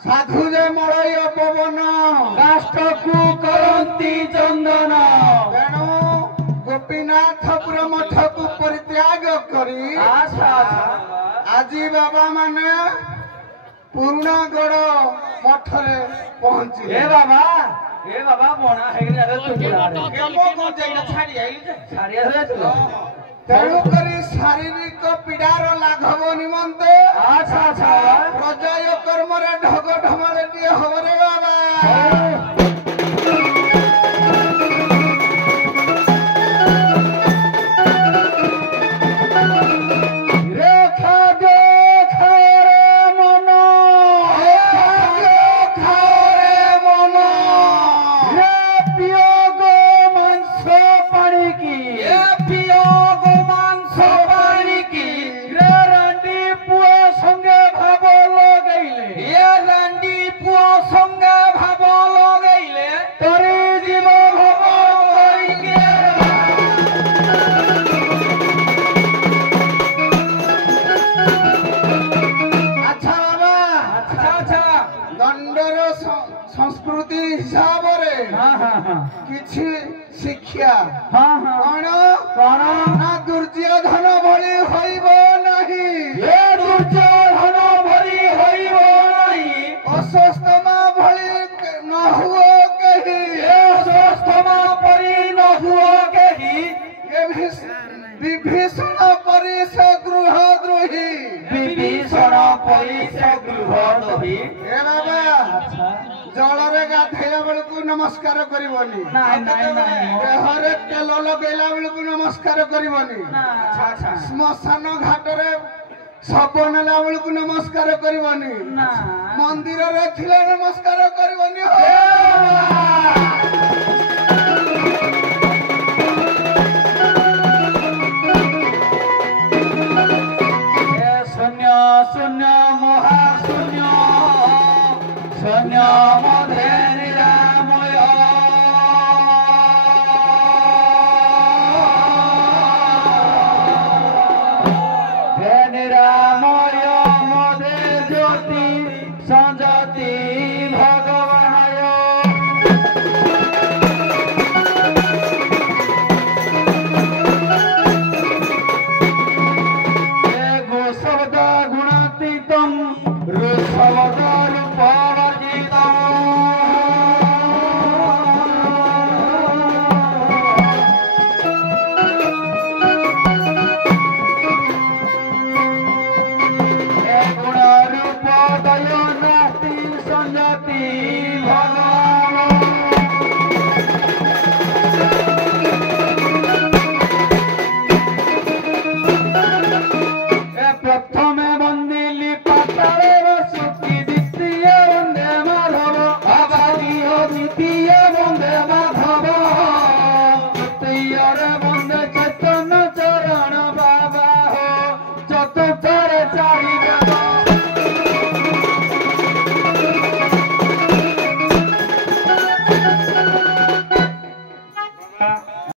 साधु जे Malay पवन काष्ठ को करंती चंदन तेणु गोपीनाथपुर मठ को परित्याग करी आशा आज बाबा माने पुराणागढ़ मठ रे पहुंची ए बाबा बना है कि अरे तू केमो को जाइना छाड़ी आइली जे सारिया रे चलो तेणु करी शारीरिक पीड़ार लाघव निमंते अच्छा अच्छा प्रजय कर्म रे ढग ढमाले दिए हवरे बाबा संस्कृति हिसाब रे किछि शिक्षा कौन ना दुर्योधन भली होइब नाही ए दुर्योधन भली होइब नाही अस्वस्थमा भली न हुओ कहि ए अस्वस्थमा परि न हुओ कहि विभीषण परि से गृहद्रोही विभीषण परि से गृहद्रोही ए बाबा जलरे गाधेला बेलकु नमस्कार करिवनी देहरे तेल लगेला बेलकु नमस्कार करिवनी श्मशान घाटरे शब नेला बेलकु नमस्कार करिवनी मंदिर रे थिले नमस्कार करिवनी शून्य शून्य महाशून्य शून्य मध्य निरामय हे निरामय